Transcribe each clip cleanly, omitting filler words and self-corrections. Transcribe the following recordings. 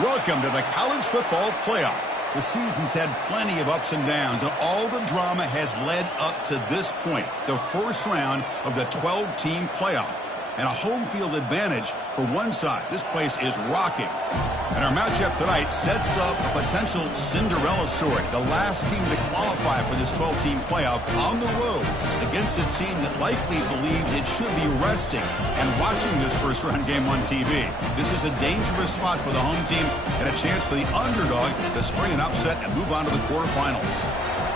Welcome to the college football playoff. The season's had plenty of ups and downs, and all the drama has led up to this point, the first round of the 12-team playoff. And a home field advantage for one side. This place is rocking. And our matchup tonight sets up a potential Cinderella story. The last team to qualify for this 12-team playoff on the road against a team that likely believes it should be resting and watching this first-round game on TV. This is a dangerous spot for the home team and a chance for the underdog to spring an upset and move on to the quarterfinals.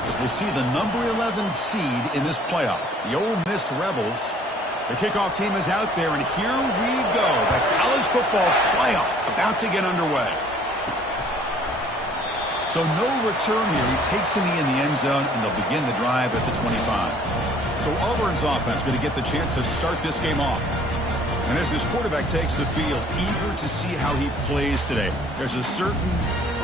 As we'll see the number 11 seed in this playoff, the Ole Miss Rebels. The kickoff team is out there, and here we go. The college football playoff about to get underway. So no return here. He takes in the end zone, and they'll begin the drive at the 25. So Auburn's offense going to get the chance to start this game off. And as this quarterback takes the field, eager to see how he plays today. There's a certain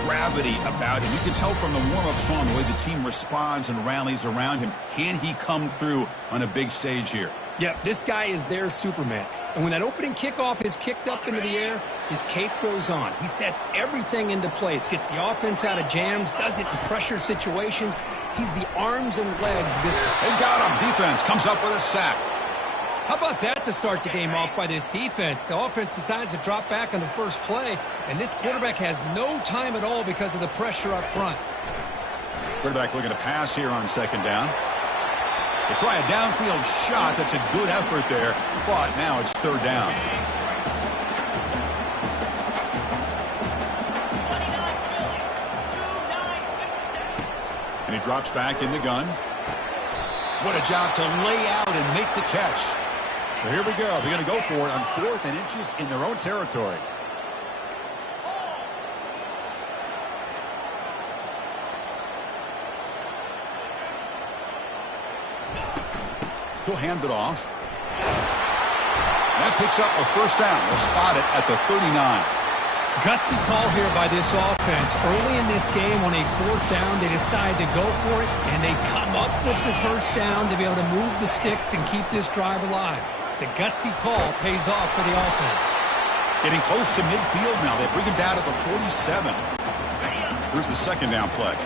gravity about him. You can tell from the warm-up song the way the team responds and rallies around him. Can he come through on a big stage here? Yeah, this guy is their Superman. And when that opening kickoff is kicked up into the air, his cape goes on. He sets everything into place, gets the offense out of jams, does it in pressure situations. He's the arms and legs. They got him. Defense comes up with a sack. How about that to start the game off by this defense? The offense decides to drop back on the first play, and this quarterback has no time at all because of the pressure up front. Quarterback looking to pass here on second down. They try a downfield shot. That's a good effort there, but now it's third down. And he drops back in the gun. What a job to lay out and make the catch. So here we go. They're going to go for it on 4th and inches in their own territory. He'll hand it off. That picks up a first down. They'll spot it at the 39. Gutsy call here by this offense. Early in this game on a 4th down, they decide to go for it, and they come up with the first down to be able to move the sticks and keep this drive alive. The gutsy call pays off for the offense. Getting close to midfield now. They bring him down to the 47. Here's the second down play.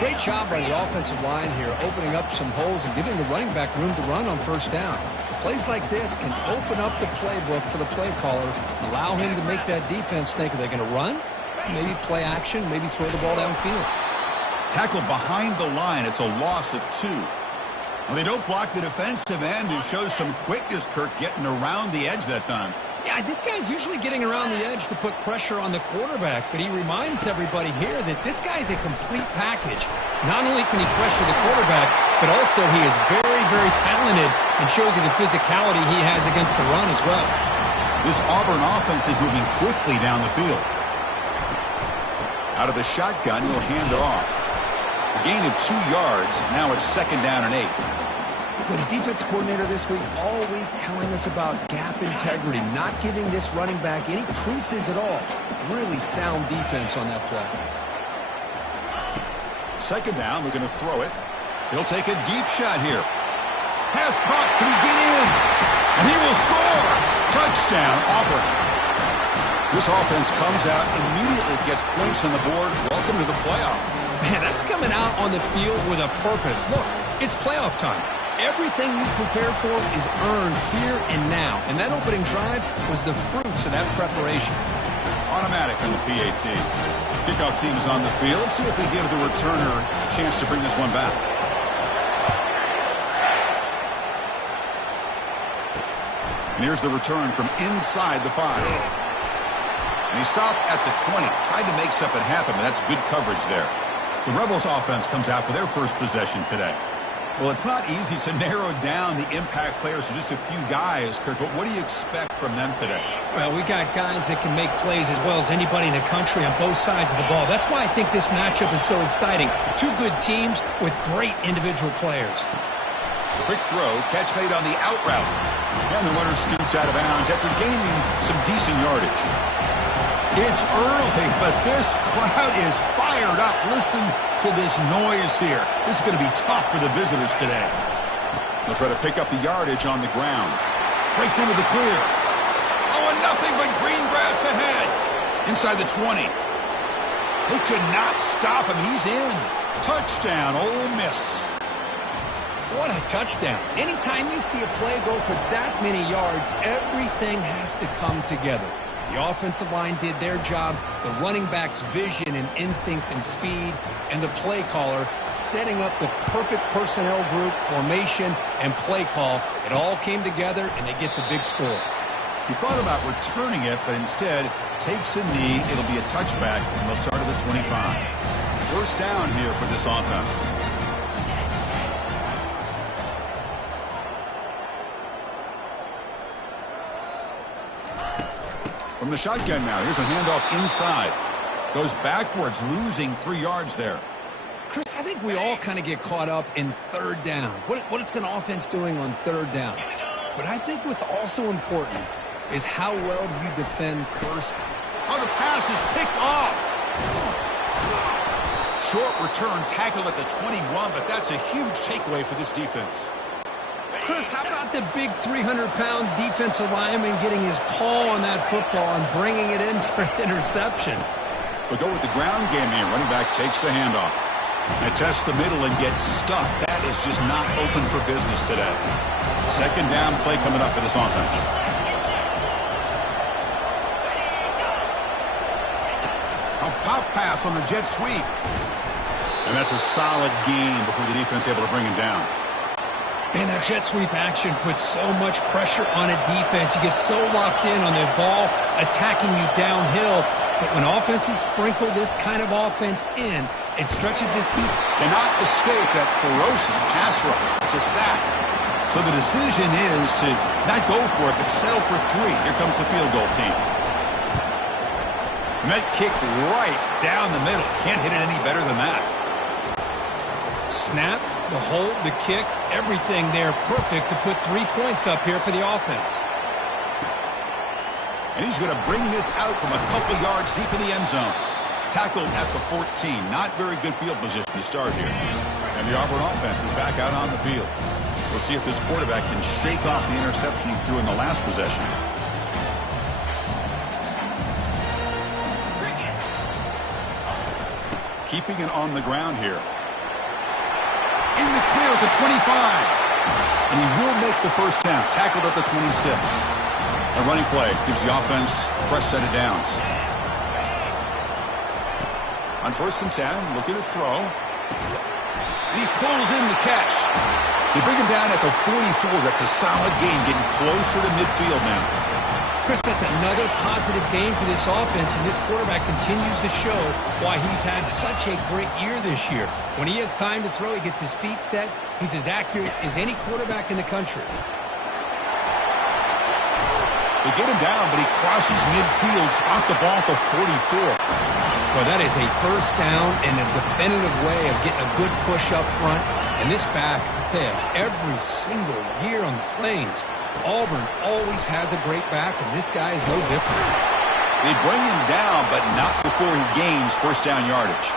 Great job by the offensive line here, opening up some holes and giving the running back room to run on first down. Plays like this can open up the playbook for the play caller, allow him to make that defense think, are they going to run? Maybe play action, maybe throw the ball downfield. Tackled behind the line. It's a loss of 2. Well, they don't block the defensive end, who shows some quickness, Kirk, getting around the edge that time. Yeah, this guy's usually getting around the edge to put pressure on the quarterback, but he reminds everybody here that this guy's a complete package. Not only can he pressure the quarterback, but also he is very, very talented and shows you the physicality he has against the run as well. This Auburn offense is moving quickly down the field. Out of the shotgun, he'll hand it off. A gain of 2 yards. Now it's second down and 8. With the defense coordinator this week, all week telling us about gap integrity, not giving this running back any creases at all. Really sound defense on that play. Second down, we're going to throw it. He'll take a deep shot here. Pass caught. Can he get in? And he will score. Touchdown, Auburn. This offense comes out, immediately gets points on the board. Welcome to the playoff. Man, that's coming out on the field with a purpose. Look, it's playoff time. Everything we prepare for is earned here and now. And that opening drive was the fruits of that preparation. Automatic on the PAT. Kickoff team is on the field. Let's see if they give the returner a chance to bring this one back. And here's the return from inside the 5. And he stopped at the 20. Tried to make something happen, but that's good coverage there. The Rebels offense comes out for their first possession today. Well, it's not easy to narrow down the impact players to just a few guys, Kirk, but what do you expect from them today? Well, we got guys that can make plays as well as anybody in the country on both sides of the ball. That's why I think this matchup is so exciting. 2 good teams with great individual players. Quick throw, catch made on the out route. And the runner scoots out of bounds after gaining some decent yardage. It's early, but this crowd is fired up. Listen to this noise here. This is going to be tough for the visitors today. They'll try to pick up the yardage on the ground. Breaks into the clear. Oh, and nothing but green grass ahead. Inside the 20. They could not stop him. He's in. Touchdown, Ole Miss. What a touchdown. Anytime you see a play go for that many yards, everything has to come together. The offensive line did their job, the running back's vision and instincts and speed, and the play caller setting up the perfect personnel group, formation, and play call. It all came together, and they get the big score. He thought about returning it, but instead takes a knee. It'll be a touchback, and they'll start at the 25. First down here for this offense. From the shotgun now, here's a handoff inside. Goes backwards, losing 3 yards there. Chris, I think we all kind of get caught up in third down. What's an offense doing on third down? But I think what's also important is how well do you defend first. Oh, the pass is picked off. Short return, tackle at the 21, but that's a huge takeaway for this defense. Chris, how about the big 300-pound defensive lineman getting his paw on that football and bringing it in for an interception? But go with the ground game here. Running back takes the handoff. They test the middle and gets stuck. That is just not open for business today. Second down play coming up for this offense. A pop pass on the jet sweep. And that's a solid gain before the defense able to bring him down. Man, that jet sweep action puts so much pressure on a defense. You get so locked in on the ball attacking you downhill. But when offenses sprinkle this kind of offense in, it stretches his feet. Cannot escape that ferocious pass rush. It's a sack. So the decision is to not go for it, but settle for 3. Here comes the field goal team. And that kick right down the middle. Can't hit it any better than that. Snap, the hold, the kick, everything there perfect to put 3 points up here for the offense. And he's going to bring this out from a couple yards deep in the end zone. Tackled at the 14. Not very good field position to start here. And the Auburn offense is back out on the field. We'll see if this quarterback can shake off the interception he threw in the last possession. Keeping it on the ground here. In the clear at the 25. And he will make the first down. Tackled at the 26. A running play gives the offense a fresh set of downs. On 1st and 10, looking to throw. And he pulls in the catch. They bring him down at the 44. That's a solid gain, getting closer to midfield now. Chris, that's another positive game for this offense, and this quarterback continues to show why he's had such a great year this year. When he has time to throw, he gets his feet set. He's as accurate as any quarterback in the country. They get him down, but he crosses midfield, spot the ball at the 44. Well, that is a first down and a definitive way of getting a good push up front. And this back, I tell you, every single year on the Plains, Auburn always has a great back, and this guy is no different. They bring him down, but not before he gains first down yardage.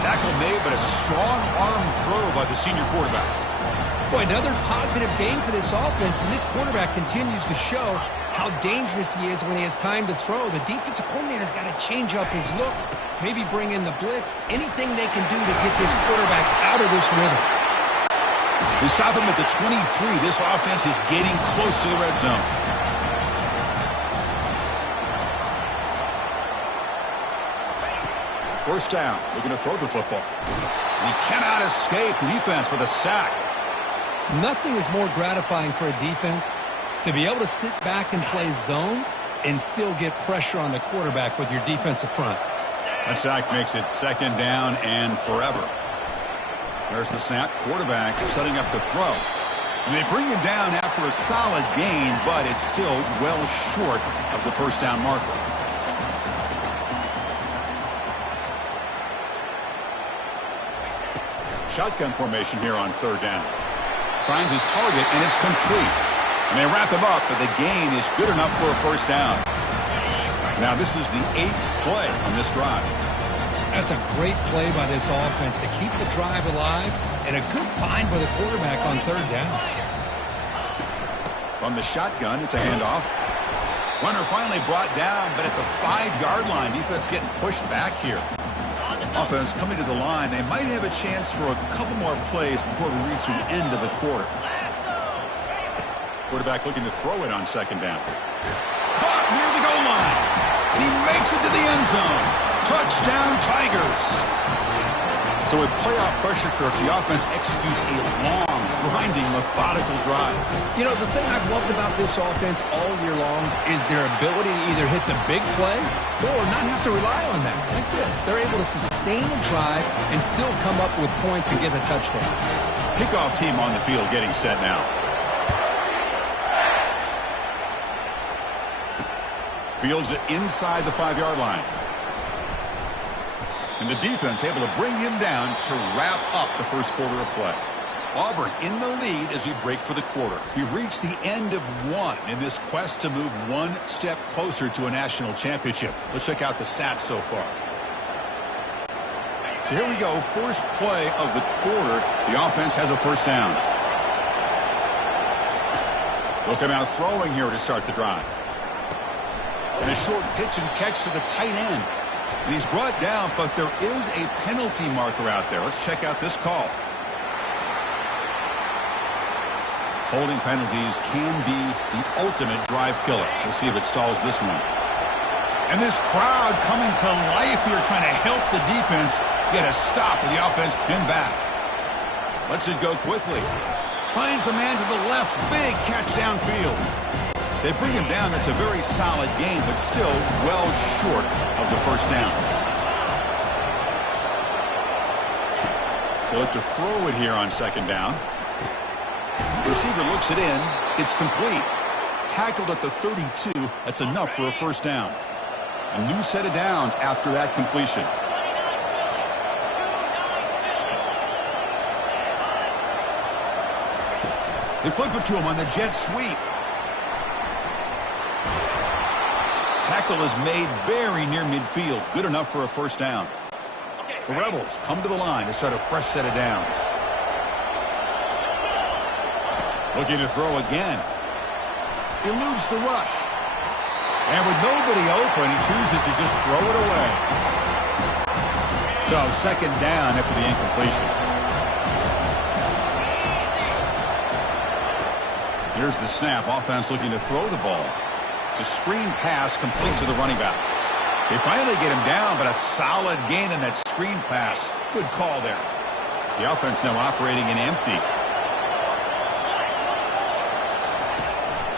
Tackle made, but a strong arm throw by the senior quarterback. Boy, another positive game for this offense, and this quarterback continues to show how dangerous he is when he has time to throw. The defensive coordinator's got to change up his looks, maybe bring in the blitz, anything they can do to get this quarterback out of this rhythm. They stop him at the 23. This offense is getting close to the red zone. First down, looking to throw the football. And he cannot escape the defense with a sack. Nothing is more gratifying for a defense to be able to sit back and play zone and still get pressure on the quarterback with your defensive front. That sack makes it second down and forever. There's the snap. Quarterback setting up the throw. And they bring him down after a solid gain, but it's still well short of the first down marker. Shotgun formation here on third down. Finds his target, and it's complete. And they wrap him up, but the gain is good enough for a first down. Now this is the 8th play on this drive. That's a great play by this offense to keep the drive alive, and a good find by the quarterback on third down. From the shotgun, it's a handoff. Runner finally brought down, but at the 5-yard line, defense getting pushed back here. Offense coming to the line. They might have a chance for a couple more plays before we reach the end of the quarter. Quarterback looking to throw it on second down. Caught near the goal line. He makes it to the end zone. Touchdown, Tigers. So with playoff pressure, Kirk, the offense executes a long, grinding, methodical drive. You know, the thing I've loved about this offense all year long is their ability to either hit the big play or not have to rely on that. Like this, they're able to sustain a drive and still come up with points and get a touchdown. Kickoff team on the field getting set now. Fields it inside the 5-yard line. And the defense able to bring him down to wrap up the first quarter of play. Auburn in the lead as we break for the quarter. We've reached the end of one in this quest to move one step closer to a national championship. Let's check out the stats so far. So here we go. First play of the quarter. The offense has a first down. They'll come out throwing here to start the drive. And a short pitch and catch to the tight end. And he's brought down, but there is a penalty marker out there. Let's check out this call. Holding penalties can be the ultimate drive killer. We'll see if it stalls this one. And this crowd coming to life here, trying to help the defense get a stop with the offense pinned back. Lets it go quickly. Finds a man to the left. Big catch downfield. They bring him down. It's a very solid game, but still well short of the first down. They look to throw it here on second down. The receiver looks it in. It's complete. Tackled at the 32. That's enough for a first down. A new set of downs after that completion. They flip it to him on the jet sweep. Tackle is made very near midfield. Good enough for a first down. The Rebels come to the line to start a fresh set of downs. Looking to throw again. Eludes the rush. And with nobody open, he chooses to just throw it away. So second down after the incompletion. Here's the snap. Offense looking to throw the ball. It's a screen pass complete to the running back. They finally get him down, but a solid gain in that screen pass. Good call there. The offense now operating in empty.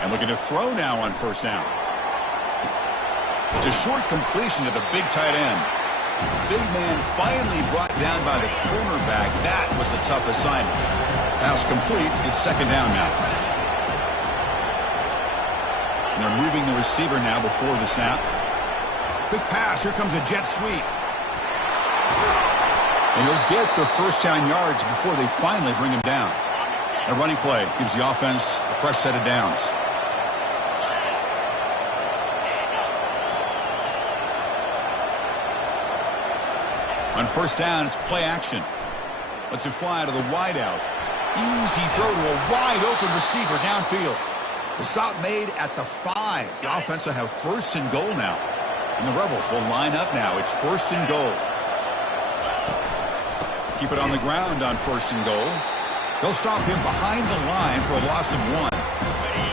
And looking to throw now on first down. It's a short completion to the big tight end. Big man finally brought down by the cornerback. That was a tough assignment. Pass complete. It's second down now. And they're moving the receiver now before the snap. Quick pass. Here comes a jet sweep. And he'll get the first down yards before they finally bring him down. A running play gives the offense a fresh set of downs. On first down, it's play action. Lets it fly to the wideout. Easy throw to a wide-open receiver downfield. The stop made at the 5. The offense will have first and goal now. And the Rebels will line up now. It's first and goal. Keep it on the ground on first and goal. They'll stop him behind the line for a loss of 1.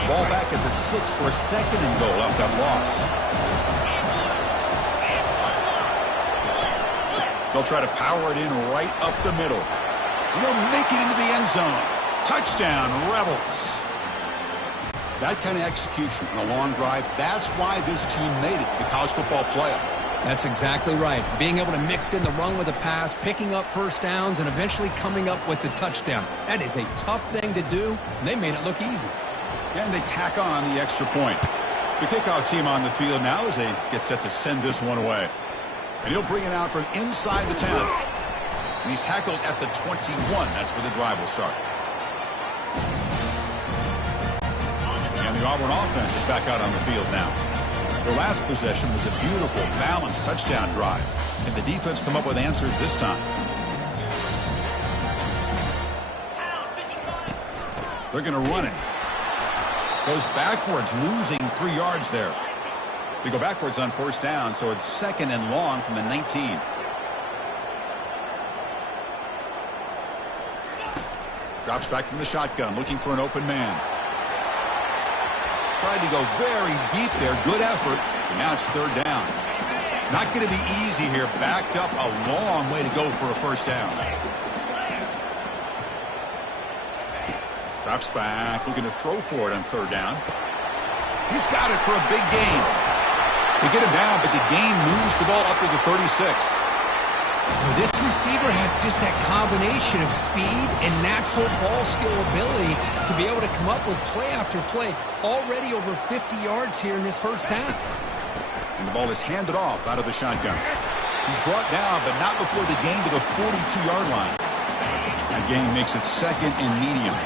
Ball back at the 6 for a second and goal off that loss. They'll try to power it in right up the middle. And they'll make it into the end zone. Touchdown, Rebels. That kind of execution on a long drive, that's why this team made it to the college football playoff. That's exactly right. Being able to mix in the run with a pass, picking up first downs, and eventually coming up with the touchdown. That is a tough thing to do, and they made it look easy. And they tack on the extra point. The kickoff team on the field now as they get set to send this one away. And he'll bring it out from inside the 10. And he's tackled at the 21. That's where the drive will start. And the Auburn offense is back out on the field now. Their last possession was a beautiful, balanced touchdown drive. And the defense come up with answers this time. They're going to run it. Goes backwards, losing 3 yards there. They go backwards on first down, so it's 2nd and long from the 19. Drops back from the shotgun, looking for an open man. Tried to go very deep there. Good effort. And now it's 3rd down. Not going to be easy here. Backed up a long way to go for a first down. Drops back, looking to throw for it on 3rd down. He's got it for a big gain. They get him down, but the gain moves the ball up to the 36. Well, this receiver has just that combination of speed and natural ball skill ability to be able to come up with play after play. Already over 50 yards here in this first half. And the ball is handed off out of the shotgun. He's brought down, but not before the gain to the 42-yard line. That gain makes it 2nd and medium.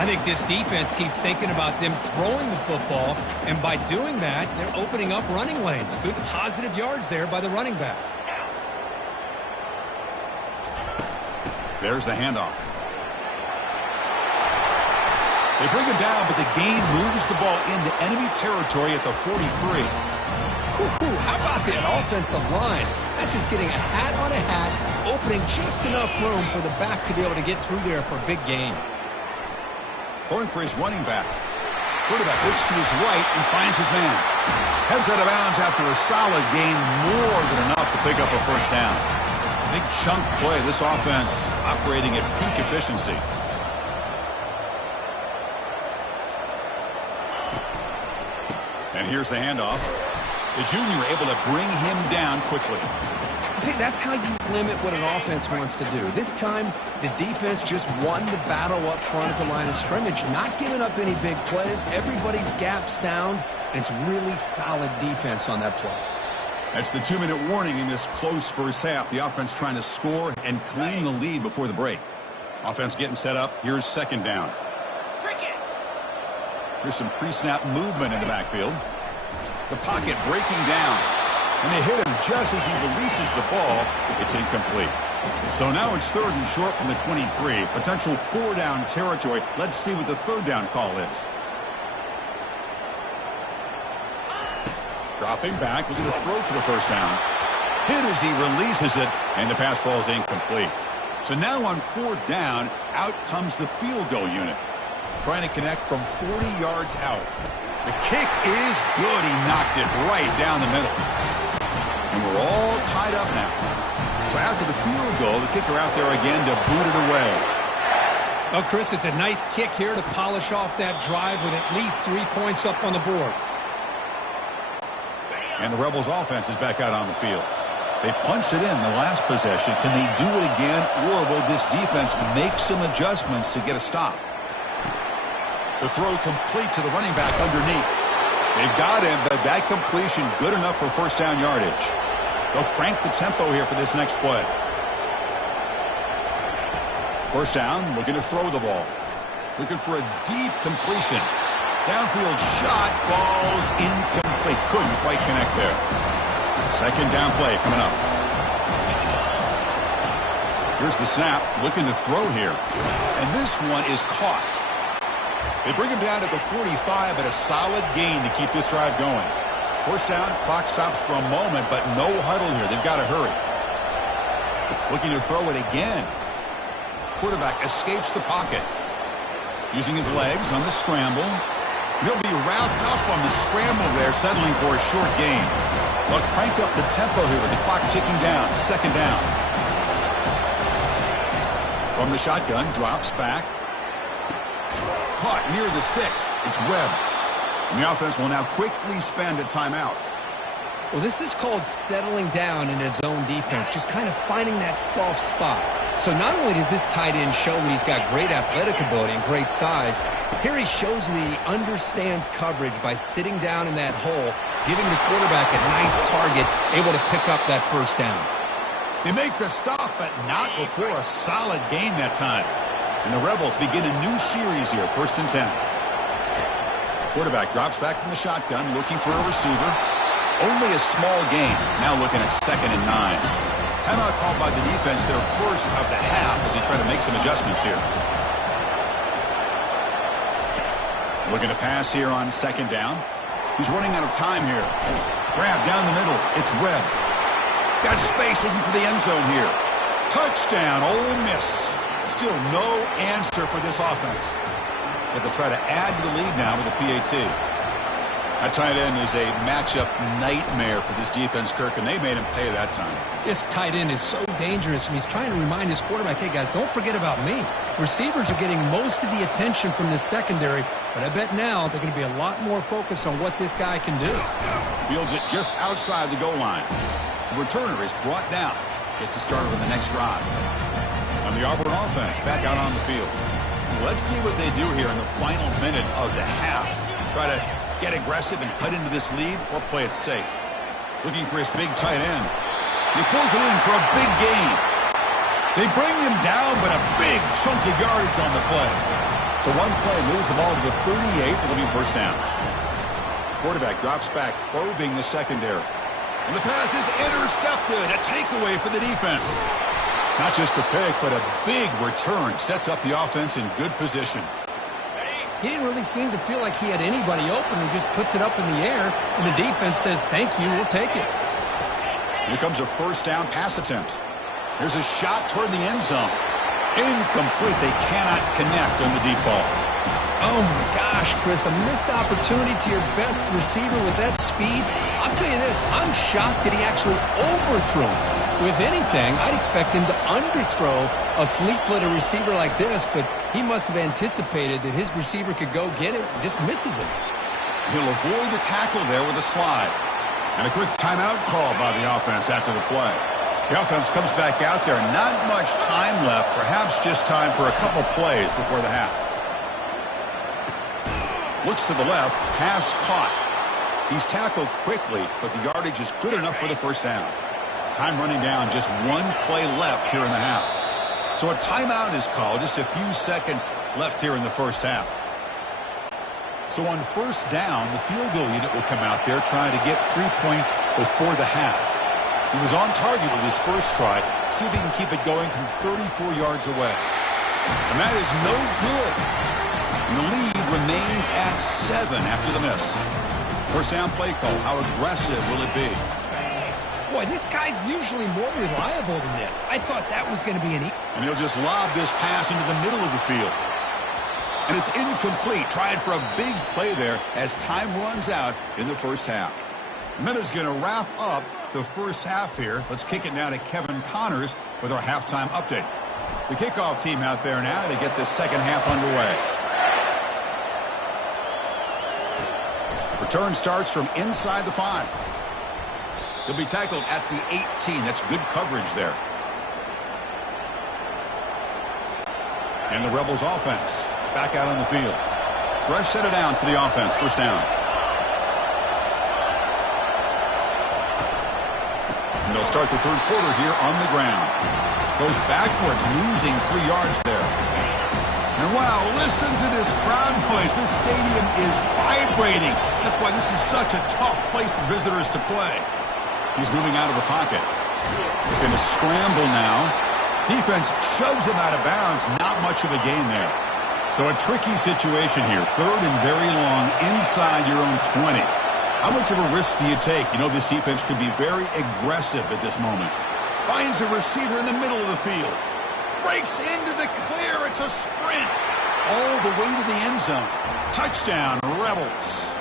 I think this defense keeps thinking about them throwing the football, and by doing that, they're opening up running lanes. Good positive yards there by the running back. There's the handoff. They bring him down, but the gain moves the ball into enemy territory at the 43. How about that offensive line? That's just getting a hat on a hat, opening just enough room for the back to be able to get through there for a big gain. Going for his running back. Quarterback looks to his right and finds his man. Heads out of bounds after a solid gain, more than enough to pick up a first down. Big chunk play. This offense operating at peak efficiency. And here's the handoff. The junior able to bring him down quickly. See, that's how you limit what an offense wants to do. This time, the defense just won the battle up front at the line of scrimmage, not giving up any big plays. Everybody's gap sound, and it's really solid defense on that play. That's the 2-minute warning in this close first half. The offense trying to score and claim the lead before the break. Offense getting set up. Here's 2nd down. Here's some pre-snap movement in the backfield. The pocket breaking down. And they hit him just as he releases the ball. It's incomplete. So now it's 3rd and short from the 23. Potential 4-down territory. Let's see what the 3rd down call is. Dropping back, looking to throw for the first down. Hit as he releases it, and the pass ball is incomplete. So now on 4th down, out comes the field goal unit. Trying to connect from 40 yards out. The kick is good. He knocked it right down the middle. And we're all tied up now. So after the field goal, the kicker out there again to boot it away. Oh, Chris, it's a nice kick here to polish off that drive with at least 3 points up on the board. And the Rebels offense is back out on the field. They punched it in the last possession. Can they do it again, or will this defense make some adjustments to get a stop? The throw complete to the running back underneath. They've got him, but that completion good enough for first down yardage. They'll crank the tempo here for this next play. First down, looking to throw the ball. Looking for a deep completion. Downfield shot, falls incomplete. Couldn't quite connect there. 2nd down play coming up. Here's the snap, looking to throw here. And this one is caught. They bring him down at the 45, but a solid gain to keep this drive going. First down, clock stops for a moment, but no huddle here. They've got to hurry. Looking to throw it again. Quarterback escapes the pocket. Using his legs on the scramble. He'll be wrapped up on the scramble there, settling for a short gain. They'll crank up the tempo here with the clock ticking down. 2nd down. From the shotgun, drops back. Caught near the sticks. It's Webb. And the offense will now quickly spend a timeout. Well, this is called settling down in his own defense, just kind of finding that soft spot. So not only does this tight end show that he's got great athletic ability and great size, here he shows that he understands coverage by sitting down in that hole, giving the quarterback a nice target, able to pick up that first down. They make the stop, but not before a solid gain that time. And the Rebels begin a new series here, 1st and 10. Quarterback drops back from the shotgun, looking for a receiver. Only a small gain. Now looking at 2nd and 9. Timeout called by the defense, their first of the half, as they try to make some adjustments here. Looking to pass here on 2nd down. He's running out of time here. Grab down the middle. It's Webb. Got space looking for the end zone here. Touchdown, Ole Miss. Still no answer for this offense. But they'll try to add to the lead now with a PAT. That tight end is a matchup nightmare for this defense, Kirk, and they made him pay that time. This tight end is so dangerous, and he's trying to remind his quarterback, hey, guys, don't forget about me. Receivers are getting most of the attention from this secondary, but I bet now they're going to be a lot more focused on what this guy can do. Fields it just outside the goal line. The returner is brought down. Gets a starter on the next drive. And the Auburn offense back out on the field. Let's see what they do here in the final minute of the half. Try to get aggressive and cut into this lead or play it safe. Looking for his big tight end. He pulls it in for a big gain. They bring him down, but a big chunk of yardage on the play. So one play moves the ball to the 38. It'll be first down. Quarterback drops back, probing the secondary. And the pass is intercepted. A takeaway for the defense. Not just the pick, but a big return sets up the offense in good position. He didn't really seem to feel like he had anybody open. He just puts it up in the air, and the defense says, thank you, we'll take it. Here comes a first down pass attempt. There's a shot toward the end zone. Incomplete. They cannot connect on the deep ball. Oh, my gosh, Chris, a missed opportunity to your best receiver with that speed. I'll tell you this, I'm shocked that he actually overthrew him. With anything, I'd expect him to underthrow a fleet-footed receiver like this, but he must have anticipated that his receiver could go get it and just misses it. He'll avoid the tackle there with a slide. And a quick timeout call by the offense after the play. The offense comes back out there. Not much time left, perhaps just time for a couple plays before the half. Looks to the left, pass caught. He's tackled quickly, but the yardage is good enough for the first down. Time running down, just one play left here in the half. So a timeout is called, just a few seconds left here in the first half. So on first down, the field goal unit will come out there trying to get 3 points before the half. He was on target with his first try. See if he can keep it going from 34 yards away. And that is no good. And the lead remains at 7 after the miss. First down play call. How aggressive will it be? Boy, this guy's usually more reliable than this. I thought that was going to be an And he'll just lob this pass into the middle of the field. And it's incomplete. Tried for a big play there as time runs out in the first half. The minute's going to wrap up the first half here. Let's kick it now to Kevin Connors with our halftime update. The kickoff team out there now to get this second half underway. Return starts from inside the 5. He'll be tackled at the 18. That's good coverage there. And the Rebels offense back out on the field. Fresh set of downs for the offense. First down. And they'll start the third quarter here on the ground. Goes backwards, losing 3 yards there. And wow, listen to this crowd noise. This stadium is vibrating. That's why this is such a tough place for visitors to play. He's moving out of the pocket. He's going to scramble now. Defense shoves him out of bounds. Not much of a gain there. So a tricky situation here. Third and very long inside your own 20. How much of a risk do you take? You know this defense could be very aggressive at this moment. Finds a receiver in the middle of the field. Breaks into the clear. It's a sprint. All the way to the end zone. Touchdown, Rebels.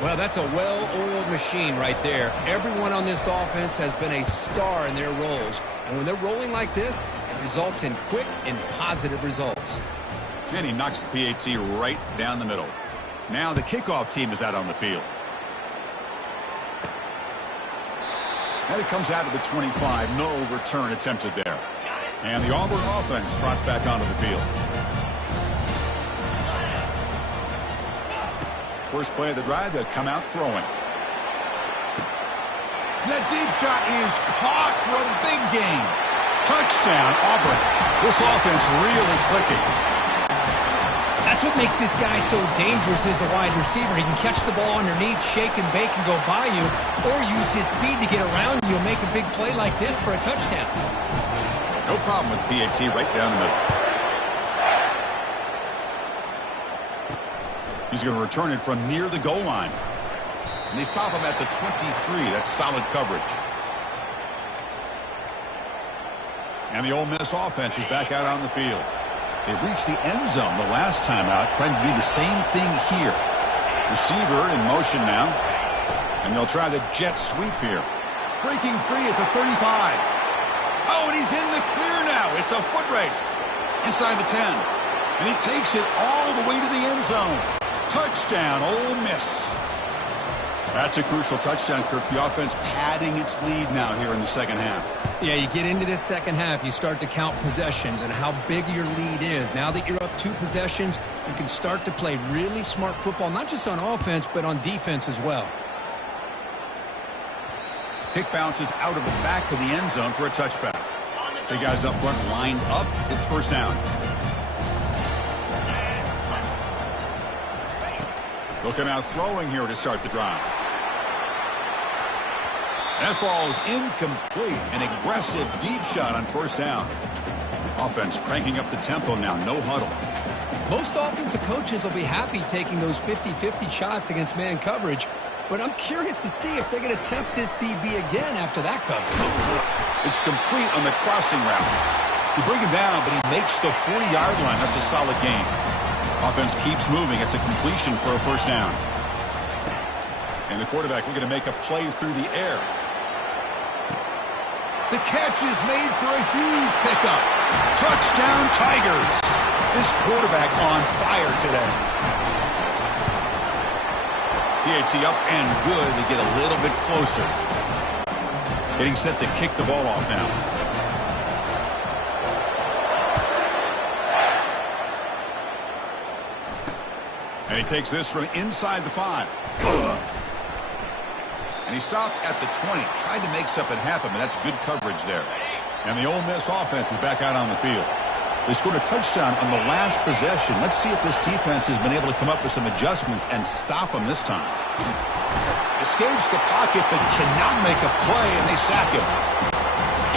Well, that's a well-oiled machine right there. Everyone on this offense has been a star in their roles. And when they're rolling like this, it results in quick and positive results. And he knocks the PAT right down the middle. Now the kickoff team is out on the field. And it comes out of the 25. No return attempted there. And the Auburn offense trots back onto the field. First play of the drive, they'll come out throwing. That deep shot is caught for a big gain. Touchdown, Auburn. This offense really clicking. That's what makes this guy so dangerous as a wide receiver. He can catch the ball underneath, shake and bake and go by you, or use his speed to get around you and make a big play like this for a touchdown. No problem with PAT right down the middle. He's going to return it from near the goal line. And they stop him at the 23. That's solid coverage. And the Ole Miss offense is back out on the field. They reached the end zone the last time out, trying to do the same thing here. Receiver in motion now. And they'll try the jet sweep here. Breaking free at the 35. Oh, and he's in the clear now. It's a foot race. Inside the 10. And he takes it all the way to the end zone. Touchdown, Ole Miss. That's a crucial touchdown, Kirk. The offense padding its lead now here in the second half. Yeah, you get into this second half, you start to count possessions and how big your lead is. Now that you're up 2 possessions, you can start to play really smart football, not just on offense, but on defense as well. Kick bounces out of the back of the end zone for a touchback. The guys up front lined up. It's first down. Looking out throwing here to start the drive. That ball is incomplete. An aggressive deep shot on first down. Offense cranking up the tempo now. No huddle. Most offensive coaches will be happy taking those 50-50 shots against man coverage, but I'm curious to see if they're going to test this DB again after that coverage. It's complete on the crossing route. You bring him down, but he makes the 40-yard line. That's a solid gain. Offense keeps moving. It's a completion for a first down. And the quarterback looking to make a play through the air. The catch is made for a huge pickup. Touchdown, Tigers. This quarterback on fire today. PAT up and good to get a little bit closer. Getting set to kick the ball off now. And he takes this from inside the 5. And he stopped at the 20. Tried to make something happen, but that's good coverage there. And the Ole Miss offense is back out on the field. They scored a touchdown on the last possession. Let's see if this defense has been able to come up with some adjustments and stop them this time. Escapes the pocket, but cannot make a play, and they sack him.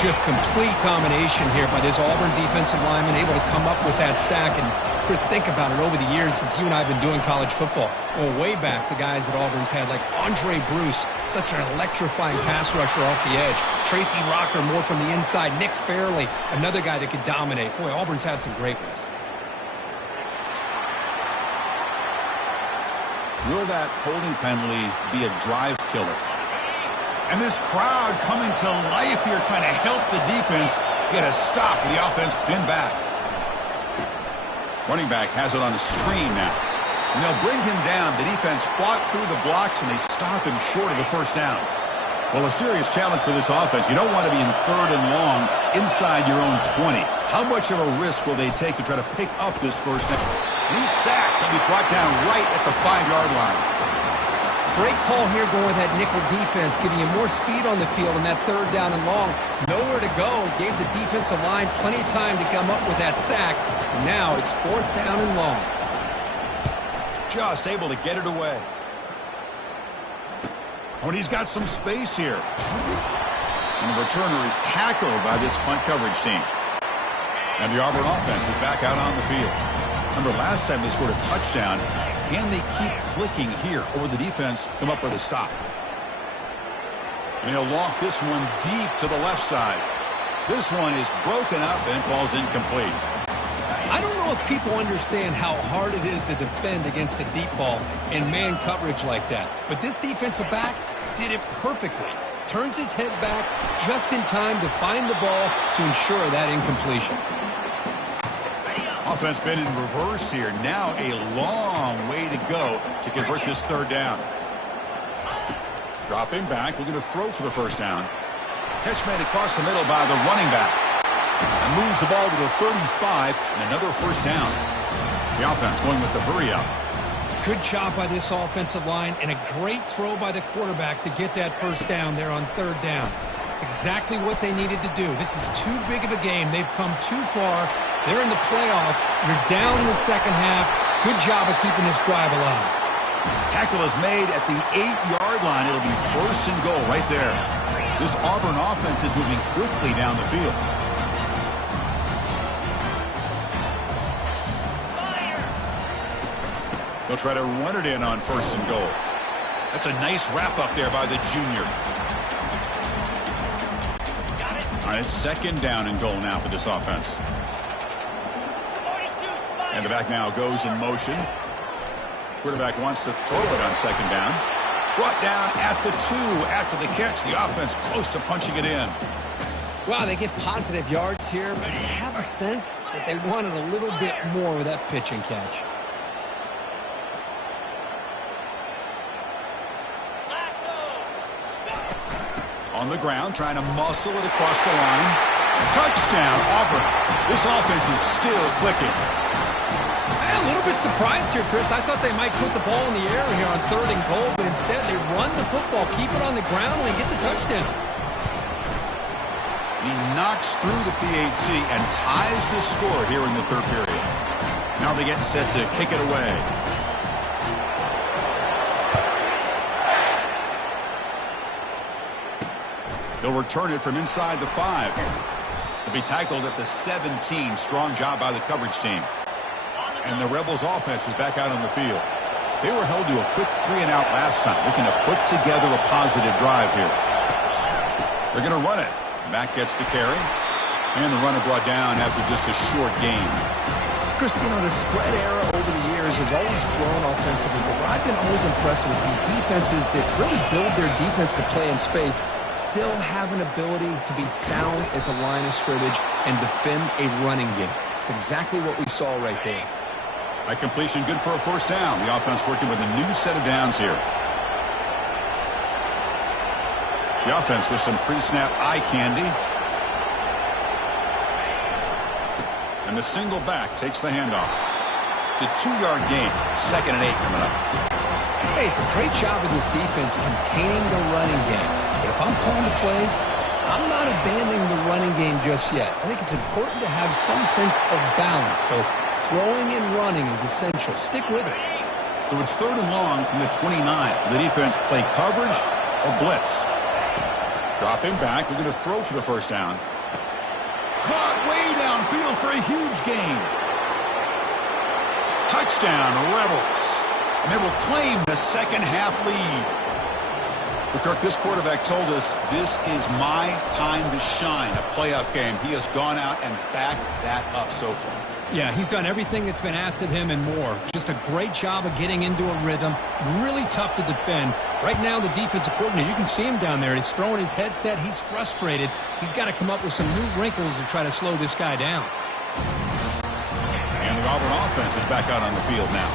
Just complete domination here by this Auburn defensive lineman, able to come up with that sack. And Chris, think about it over the years since you and I have been doing college football. Going way back to guys that Auburn's had, like Andre Bruce, such an electrifying pass rusher off the edge. Tracy Rocker, more from the inside. Nick Fairley, another guy that could dominate. Boy, Auburn's had some great ones. Will that holding penalty be a drive killer? And this crowd coming to life here trying to help the defense get a stop. The offense pinned back. Running back has it on the screen now. And they'll bring him down. The defense fought through the blocks, and they stop him short of the first down. Well, a serious challenge for this offense. You don't want to be in 3rd and long inside your own 20. How much of a risk will they take to try to pick up this first down? He's sacked. He'll be brought down right at the 5-yard line. Great call here going with that nickel defense, giving you more speed on the field in that 3rd down and long. Nowhere to go. Gave the defensive line plenty of time to come up with that sack. And now it's 4th down and long. Just able to get it away. Oh, and he's got some space here. And the returner is tackled by this punt coverage team. And the Auburn offense is back out on the field. Remember, last time they scored a touchdown. Can they keep clicking here, or the defense come up with a stop? And he'll loft this one deep to the left side. This one is broken up and falls incomplete. I don't know if people understand how hard it is to defend against a deep ball in man coverage like that. But this defensive back did it perfectly. Turns his head back just in time to find the ball to ensure that incompletion. Offense been in reverse here. Now a long way to go to convert this 3rd down. Dropping back, looking to throw for the first down. Catch made across the middle by the running back. And moves the ball to the 35, and another first down. The offense going with the hurry up. Good job by this offensive line, and a great throw by the quarterback to get that first down there on 3rd down. It's exactly what they needed to do. This is too big of a game. They've come too far. They're in the playoff. You're down in the second half. Good job of keeping this drive alive. Tackle is made at the 8-yard line. It'll be 1st and goal right there. This Auburn offense is moving quickly down the field. They'll try to run it in on 1st and goal. That's a nice wrap up there by the junior. All right, it's 2nd down and goal now for this offense. And the back now goes in motion. Quarterback wants to throw it on 2nd down. Brought down at the 2 after the catch. The offense close to punching it in. Wow, they get positive yards here, but I have a sense that they wanted a little bit more with that pitch and catch. On the ground, trying to muscle it across the line. Touchdown, Auburn. This offense is still clicking. A little bit surprised here, Chris. I thought they might put the ball in the air here on 3rd and goal, but instead they run the football, keep it on the ground, and they get the touchdown. He knocks through the PAT and ties the score here in the 3rd period. Now they get set to kick it away. They'll return it from inside the 5. They'll be tackled at the 17. Strong job by the coverage team. And the Rebels offense is back out on the field. They were held to a quick 3-and-out last time, looking to put together a positive drive here. They're going to run it. Mack gets the carry. And the runner brought down after just a short gain. Chris, you know, the spread era over the years has always grown offensively, but I've been always impressed with the defenses that really build their defense to play in space, still have an ability to be sound at the line of scrimmage and defend a running game. It's exactly what we saw right there. By completion, good for a 1st down. The offense working with a new set of downs here. The offense with some pre-snap eye candy. And the single back takes the handoff. It's a 2-yard gain. 2nd and 8 coming up. Hey, it's a great job of this defense containing the running game. But if I'm calling the plays, I'm not abandoning the running game just yet. I think it's important to have some sense of balance. So throwing and running is essential. Stick with it. So it's 3rd and long from the 29. The defense play coverage or blitz. Dropping back. They're going to throw for the 1st down. Caught way downfield for a huge gain. Touchdown, Rebels. And they will claim the 2nd half lead. But Kirk, this quarterback told us this is my time to shine, a playoff game. He has gone out and backed that up so far. Yeah, he's done everything that's been asked of him and more. Just a great job of getting into a rhythm. Really tough to defend. Right now, the defensive coordinator, you can see him down there. He's throwing his headset. He's frustrated. He's got to come up with some new wrinkles to try to slow this guy down. And the Auburn offense is back out on the field now.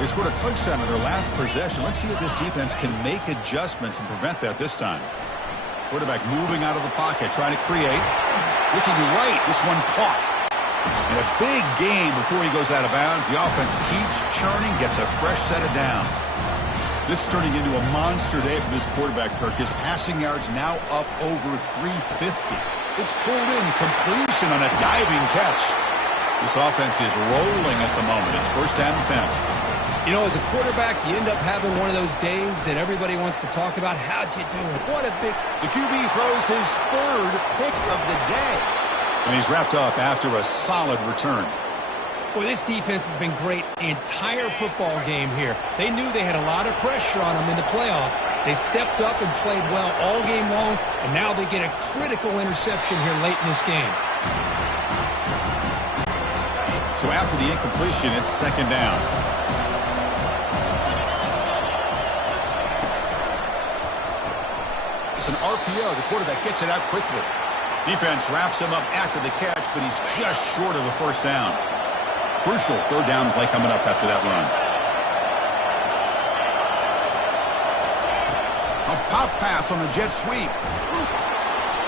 They scored a touchdown in their last possession. Let's see if this defense can make adjustments and prevent that this time. Quarterback moving out of the pocket, trying to create. Looking right, this one caught. And a big gain before he goes out of bounds. The offense keeps churning, gets a fresh set of downs. This is turning into a monster day for this quarterback, Kirk. His passing yards now up over 350. It's pulled in, completion on a diving catch. This offense is rolling at the moment. It's 1st down and 10. You know, as a quarterback, you end up having one of those days that everybody wants to talk about. How'd you do it? What a big... The QB throws his 3rd pick of the day. And he's wrapped up after a solid return. Boy, this defense has been great the entire football game here. They knew they had a lot of pressure on them in the playoff. They stepped up and played well all game long, and now they get a critical interception here late in this game. So after the incompletion, it's 2nd down. It's an RPO. The quarterback gets it out quickly. Defense wraps him up after the catch, but he's just short of a 1st down. Crucial 3rd down play coming up after that run. A pop pass on the jet sweep.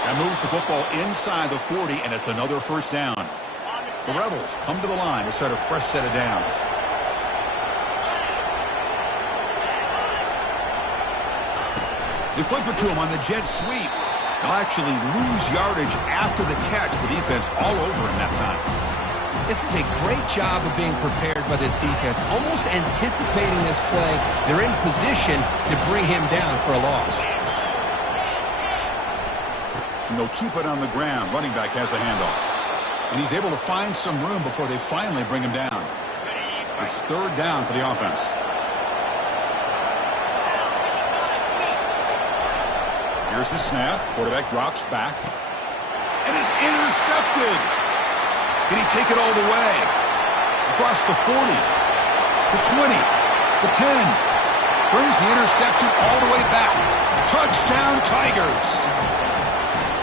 That moves the football inside the 40, and it's another 1st down. The Rebels come to the line to set a fresh set of downs. They flip it to him on the jet sweep. They'll actually lose yardage after the catch. The defense all over him that time. This is a great job of being prepared by this defense. Almost anticipating this play, they're in position to bring him down for a loss. And they'll keep it on the ground. Running back has the handoff. And he's able to find some room before they finally bring him down. It's third down for the offense. Here's the snap. Quarterback drops back. And is intercepted. Can he take it all the way? Across the 40. The 20. The 10. Brings the interception all the way back. Touchdown, Tigers.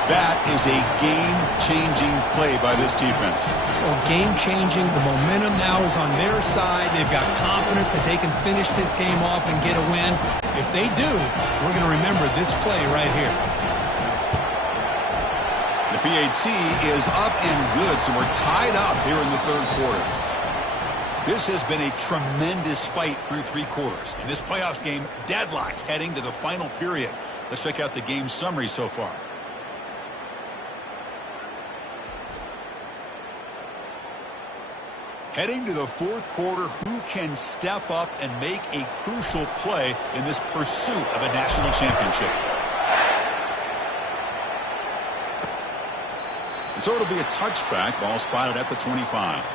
That is a game-changing play by this defense. Well, game-changing. The momentum now is on their side. They've got confidence that they can finish this game off and get a win. If they do, we're going to remember this play right here. The PAT is up and good, so we're tied up here in the third quarter. This has been a tremendous fight through three quarters. In this playoff game, deadlocked heading to the final period. Let's check out the game summary so far. Heading to the fourth quarter, who can step up and make a crucial play in this pursuit of a national championship? And so it'll be a touchback. Ball spotted at the 25.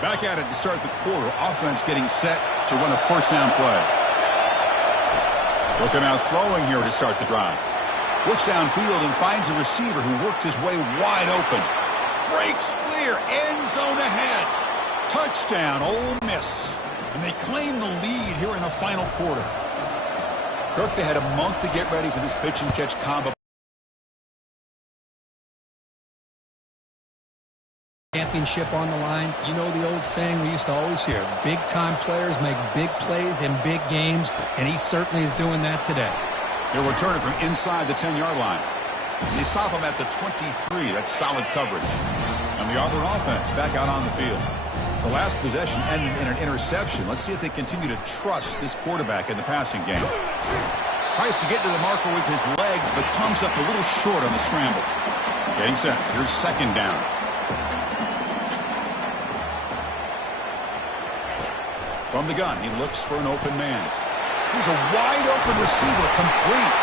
Back at it to start the quarter. Offense getting set to run a first down play. Looking out throwing here to start the drive. Looks downfield and finds a receiver who worked his way wide open. Breaks clear. End zone ahead. Touchdown, Ole Miss. And they claim the lead here in the final quarter. Kirk, they had a month to get ready for this pitch and catch combo. Championship on the line. You know the old saying we used to always hear. Big-time players make big plays in big games, and he certainly is doing that today. He'll return it from inside the 10-yard line. They stop him at the 23. That's solid coverage. And the Auburn offense back out on the field. The last possession ended in an interception. Let's see if they continue to trust this quarterback in the passing game. Tries to get to the marker with his legs, but comes up a little short on the scramble. Getting set. Here's second down. From the gun, he looks for an open man. Here's a wide-open receiver, complete.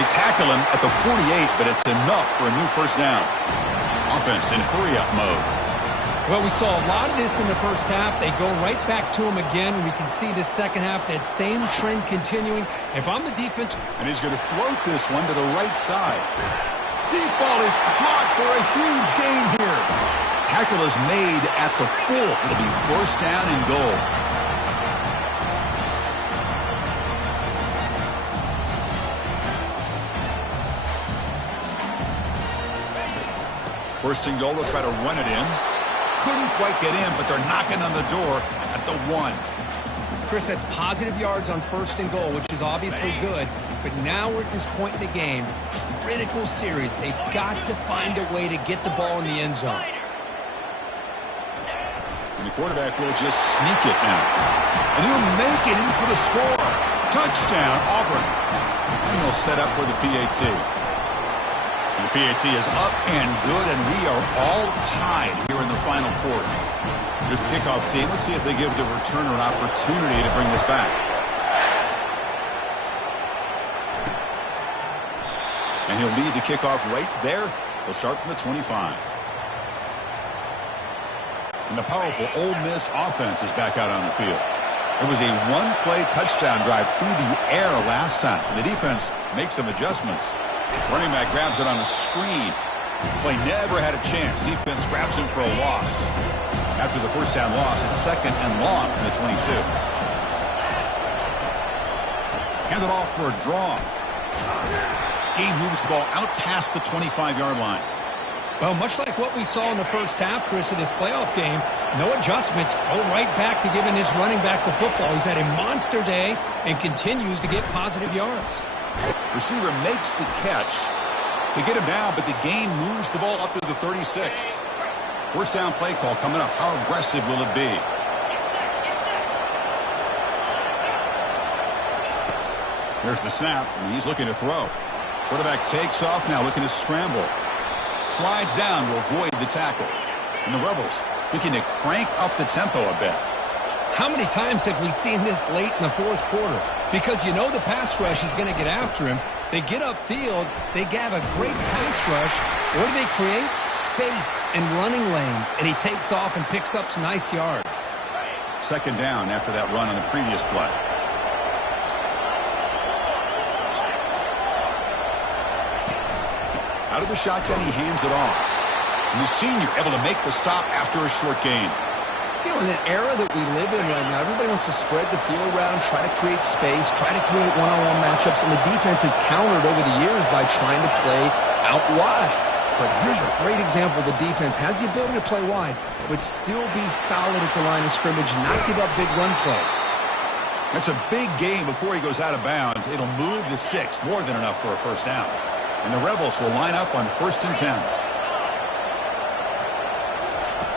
They tackle him at the 48, but it's enough for a new first down. Offense in hurry-up mode. Well, we saw a lot of this in the first half. They go right back to him again, and we can see the second half, that same trend continuing. If I'm the defense... And he's going to float this one to the right side. Deep ball is caught for a huge gain here. Tackle is made at the full. It'll be first down and goal. First and goal, they'll try to run it in. Couldn't quite get in, but they're knocking on the door at the 1. Chris, that's positive yards on first and goal, which is obviously good. But now we're at this point in the game, critical series. They've got to find a way to get the ball in the end zone. And the quarterback will just sneak it now. And he'll make it in for the score. Touchdown, Auburn. And he'll set up for the PAT. The PAT is up and good, and we are all tied here in the final quarter. Here's the kickoff team. Let's see if they give the returner an opportunity to bring this back. And he'll lead the kickoff right there. They'll start from the 25. And the powerful Ole Miss offense is back out on the field. It was a one-play touchdown drive through the air last time. The defense makes some adjustments. Running back grabs it on a screen. Play never had a chance. Defense grabs him for a loss. After the first down loss, it's second and long from the 22. Hand it off for a draw. Game moves the ball out past the 25-yard line. Well, much like what we saw in the first half, Chris, of this playoff game, no adjustments. Go right back to giving his running back the football. He's had a monster day and continues to get positive yards. Receiver makes the catch. They get him down, but the gain moves the ball up to the 36. First down play call coming up. How aggressive will it be? There's the snap, and he's looking to throw. Quarterback takes off now, looking to scramble. Slides down to avoid the tackle. And the Rebels looking to crank up the tempo a bit. How many times have we seen this late in the fourth quarter? Because you know the pass rush is going to get after him. They get upfield, they have a great pass rush. What do they create? Space and running lanes. And he takes off and picks up some nice yards. Second down after that run on the previous play. Out of the shotgun, he hands it off. And the senior able to make the stop after a short gain. You know, in that era that we live in right now, everybody wants to spread the field around, try to create space, try to create one-on-one matchups, and the defense has countered over the years by trying to play out wide. But here's a great example. The defense has the ability to play wide, but still be solid at the line of scrimmage, not give up big run plays. That's a big gain before he goes out of bounds. It'll move the sticks, more than enough for a first down. And the Rebels will line up on 1st and 10.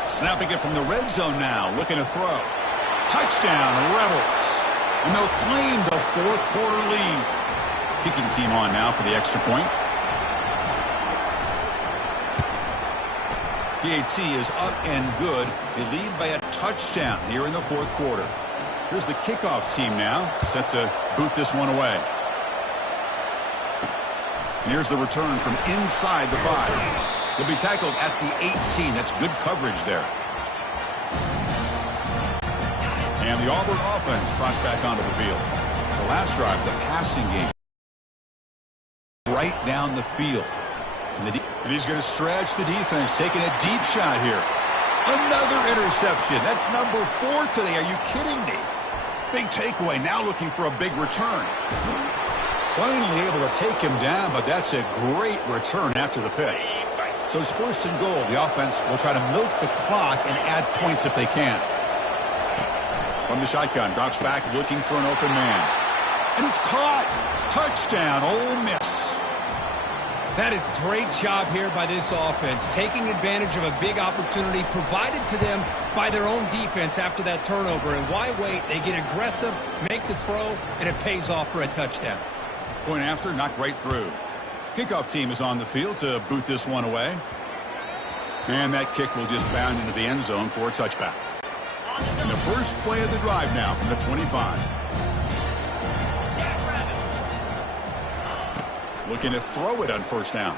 Snapping it from the red zone now, looking to throw. Touchdown, Rebels. And they'll claim the 4th quarter lead. Kicking team on now for the extra point. PAT is up and good. They lead by a touchdown here in the 4th quarter. Here's the kickoff team now, set to boot this one away. And here's the return from inside the 5. He'll be tackled at the 18. That's good coverage there. And the Auburn offense trots back onto the field. The last drive, the passing game. Right down the field. And he's going to stretch the defense, taking a deep shot here. Another interception. That's number 4 today. Are you kidding me? Big takeaway. Now looking for a big return. Finally able to take him down, but that's a great return after the pick. So it's 1st and goal. The offense will try to milk the clock and add points if they can. From the shotgun, drops back looking for an open man. And it's caught. Touchdown, Ole Miss. That is great job here by this offense, taking advantage of a big opportunity provided to them by their own defense after that turnover. And why wait? They get aggressive, make the throw, and it pays off for a touchdown. Point after, knocked right through. Kickoff team is on the field to boot this one away. And that kick will just bound into the end zone for a touchback. And the first play of the drive now from the 25. Looking to throw it on 1st down.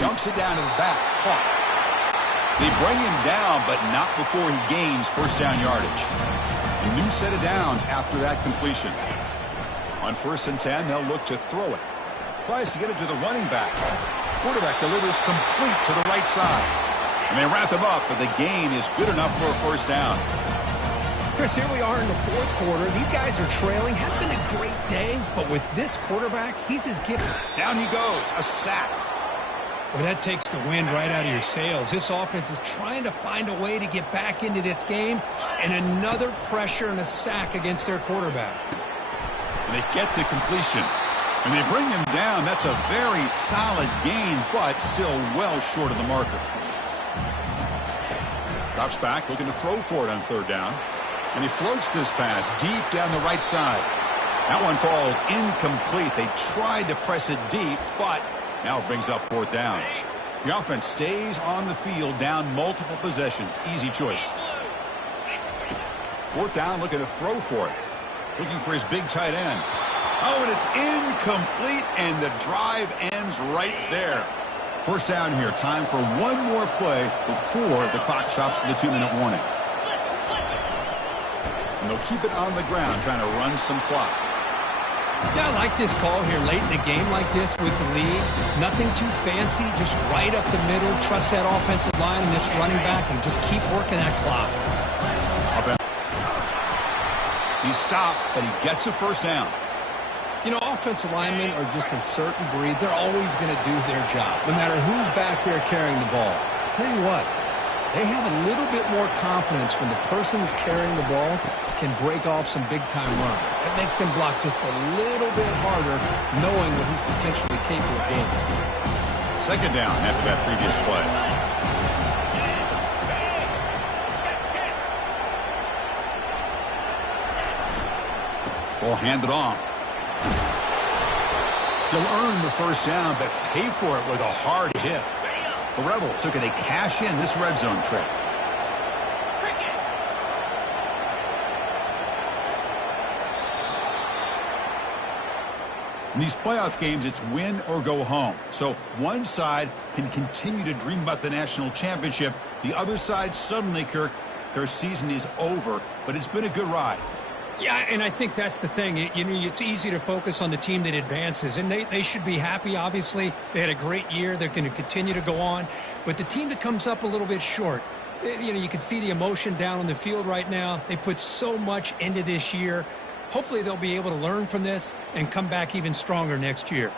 Dumps it down to the back. Caught. They bring him down, but not before he gains 1st down yardage. A new set of downs after that completion. On 1st and 10, they'll look to throw it. Tries to get it to the running back. Quarterback delivers complete to the right side. And they wrap him up, but the gain is good enough for a 1st down. Chris, here we are in the 4th quarter. These guys are trailing. Had been a great day, but with this quarterback, he's his gift. Down he goes, a sack. Well, that takes the wind right out of your sails. This offense is trying to find a way to get back into this game, and another pressure and a sack against their quarterback. And they get the completion. And they bring him down. That's a very solid gain, but still well short of the marker. Drops back, looking to throw for it on 3rd down. And he floats this pass deep down the right side. That one falls incomplete. They tried to press it deep, but now it brings up 4th down. The offense stays on the field, down multiple possessions. Easy choice. 4th down, looking to throw for it. Looking for his big tight end. Oh, and it's incomplete, and the drive ends right there. 1st down here. Time for one more play before the clock stops for the 2-minute warning. And they'll keep it on the ground, trying to run some clock. Yeah, I like this call here late in the game like this with the lead. Nothing too fancy, just right up the middle. Trust that offensive line and this running back and just keep working that clock. He's stopped, but he gets a 1st down. You know, offensive linemen are just a certain breed. They're always going to do their job, no matter who's back there carrying the ball. I'll tell you what, they have a little bit more confidence when the person that's carrying the ball can break off some big-time runs. That makes them block just a little bit harder, knowing what he's potentially capable of doing. 2nd down after that previous play. Ball handed off. He'll earn the 1st down, but pay for it with a hard hit. The Rebels looking to cash in this red zone trip. In these playoff games, it's win or go home. So one side can continue to dream about the national championship. The other side suddenly, Kirk, their season is over, but it's been a good ride. Yeah, and I think that's the thing. It's easy to focus on the team that advances, and they should be happy, obviously. They had a great year. They're going to continue to go on. But the team that comes up a little bit short, you can see the emotion down on the field right now. They put so much into this year. Hopefully they'll be able to learn from this and come back even stronger next year.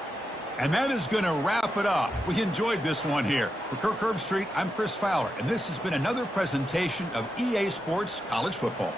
And that is going to wrap it up. We enjoyed this one here. For Kirk Herbstreit, I'm Chris Fowler, and this has been another presentation of EA Sports College Football.